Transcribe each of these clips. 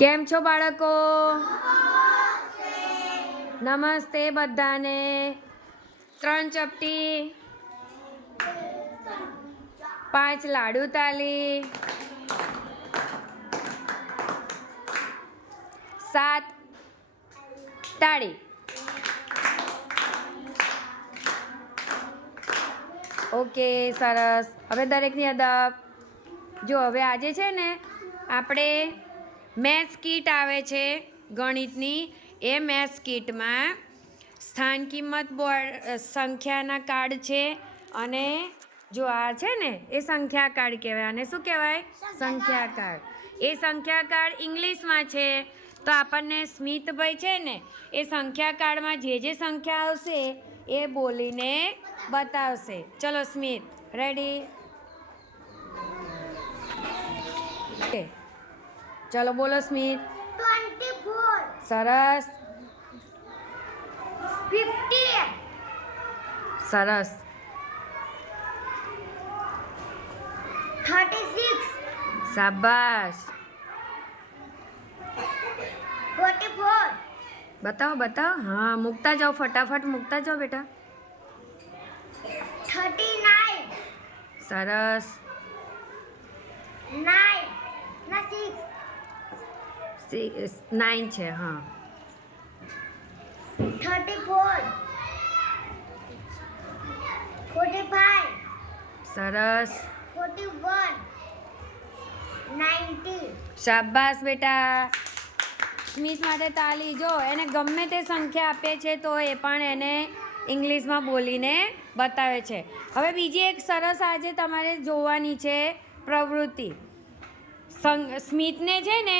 કેમ છો બાળકો? નમસ્તે બધાને. 3 ચપટી, 5 લાડુ તાલી, 7 તાળી. ઓકે, સરસ. હવે દરેકની અદબ. જો હવે આજે છે ને આપણે મેથ્સ કીટ આવે છે ગણિતની, એ મેથ્સ કીટમાં સ્થાન કિંમત બોર્ડ સંખ્યાના કાર્ડ છે. અને જો આ છે ને એ સંખ્યા કાર્ડ કહેવાય. અને શું કહેવાય? સંખ્યા કાર્ડ. એ સંખ્યા કાર્ડ ઇંગ્લિશમાં છે. તો આપણને સ્મિતભાઈ છે ને એ સંખ્યા કાર્ડમાં જે સંખ્યા આવશે એ બોલીને બતાવશે. ચલો સ્મિત, રેડી? ચલો બોલો સ્મિત. 24. સરસ. 50. સરસ. 36. શાબાશ. 44. બતાવો. હા, મૂકતા જાઓ, ફટાફટ મૂકતા જાઓ બેટા. 39. સરસ. 9. 9 છે. હા. 34. 45. સરસ. 41. 90. શાબાશ બેટા. સ્મિત માટે તાલી. જો એને ગમે તે સંખ્યા આપે છે તો એ પણ એને ઇંગ્લિશમાં બોલીને બતાવે છે. હવે બીજી એક સરસ આજે તમારે જોવાની છે પ્રવૃત્તિ. સ્મિતને છે ને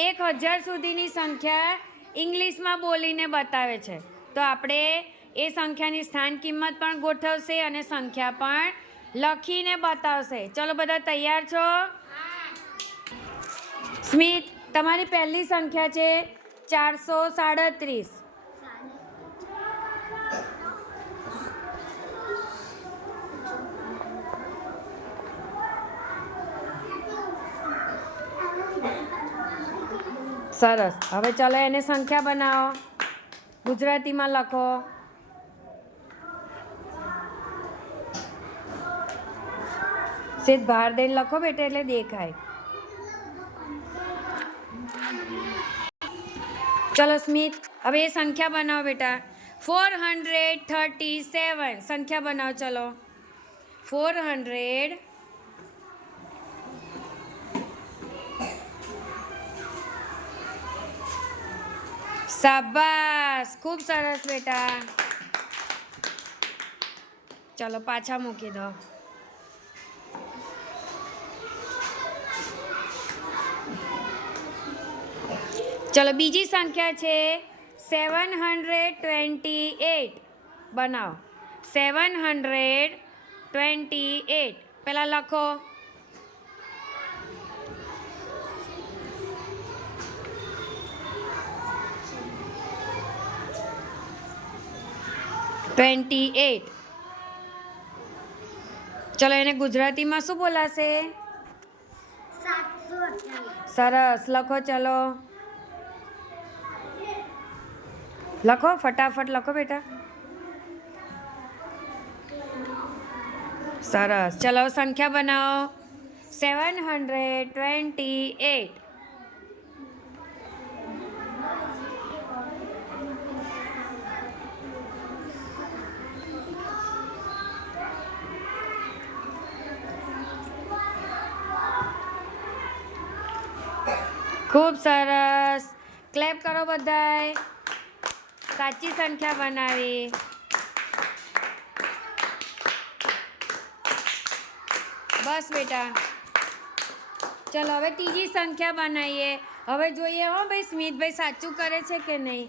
1000 સુધીની સંખ્યા ઇંગ્લિશમાં બોલીને બતાવે છે. તો આપણે એ સંખ્યાની સ્થાન કિંમત પણ ગોઠવશે અને સંખ્યા પણ લખીને બતાવશે. ચલો બધા તૈયાર છો? સ્મિત, તમારી પહેલી સંખ્યા છે 437. સરસ. હવે ચલો એને સંખ્યા બનાવો. ગુજરાતીમાં લખો. સીધ બહાર દઈને લખો બેટા એટલે દેખાય. ચલો સ્મિત, હવે એ સંખ્યા બનાવો બેટા. 437 સંખ્યા બનાવો. ચલો 400. શાબાશ, ખૂબ સરસ બેટા. ચલો પાછા મૂકી દો. ચલો બીજી સંખ્યા છે 728. બનાવો 728. પહેલાં લખો. ચલો એને ગુજરાતીમાં શું બોલાશે? 728. સરસ. લખો. ચલો લખો, ફટાફટ લખો બેટા. સરસ. ચલો સંખ્યા બનાવો. 728. ખૂબ સરસ. ક્લેપ કરો બધાય. સાચી સંખ્યા બનાવી. બસ બેટા. ચલો હવે ત્રીજી સંખ્યા બનાવીએ. હવે જોઈએ હો ભાઈ સ્મિતભાઈ સાચું કરે છે કે નહીં.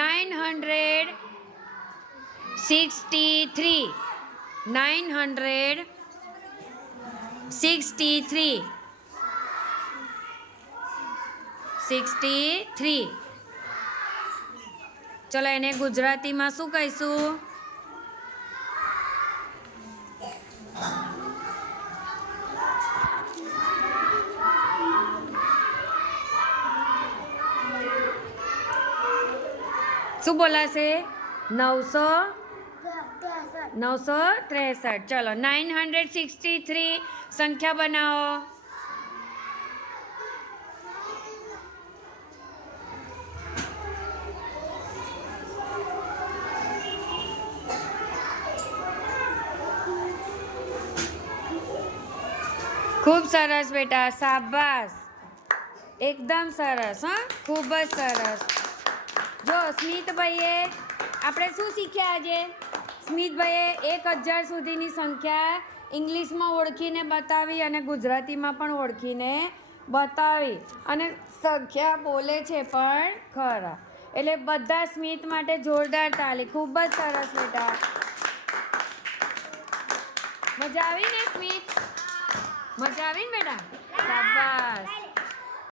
963. 963. ચલો એને ગુજરાતીમાં શું કહીશું? શું બોલાશે? 900 Desert. 963. ચલો 963 સંખ્યા બનાવો. ખૂબ સરસ બેટા, શાબાશ, એકદમ સરસ. હા, ખૂબ જ સરસ. જો સ્મિતભાઈએ આપણે શું શીખ્યા આજે? સ્મિતભાઈએ 1000 સુધીની સંખ્યા ઇંગ્લિશમાં ઓળખીને બતાવી અને ગુજરાતીમાં પણ ઓળખીને બતાવી અને સંખ્યા બોલે છે પણ ખરા. એટલે બધા સ્મિત માટે જોરદાર તાલી. ખૂબ જ સરસ બેટા. મજા આવી ને સ્મિત? મજા આવી ને બેટા? શાબાશ.